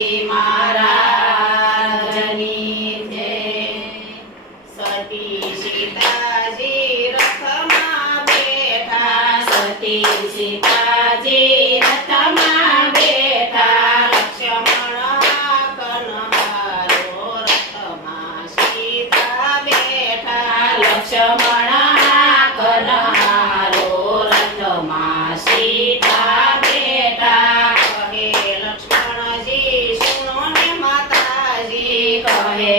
મહારાજની જય સતી સીતાજી રથમાં બેઠા. સતી સીતાજી રથમાં બેઠા. લક્ષ્મણ કનહારો રથમાં સીતા બેઠા. લક્ષ્મણ Bien,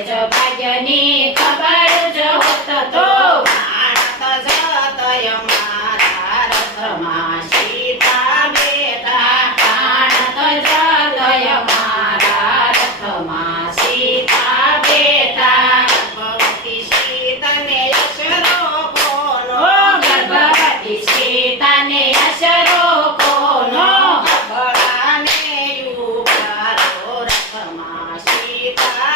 જ ભાગ્યની ખબર જ હોત તો માણસ જતય મારા રથમાં સીતા બેટા માણસ જતય મારા રથમાં સીતા બેટા ગર્ભવતી સીતાને અસરો કોનો? ગર્ભવતી સીતાને અસરો કોનો? ગભરાને યુ રથમાં સીતા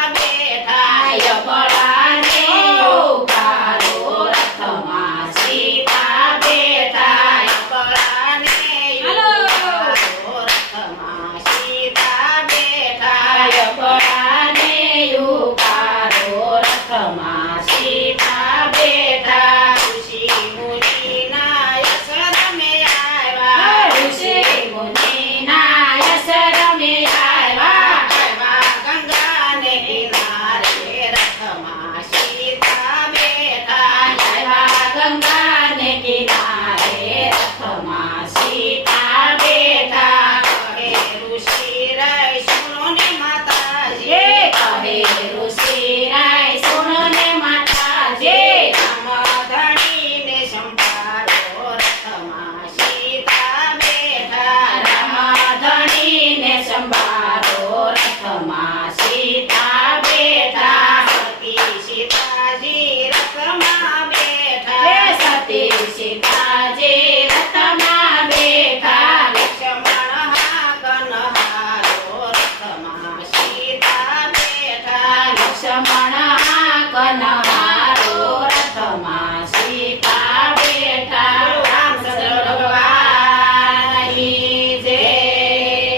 લક્ષ્મણ કનહારો રથમાં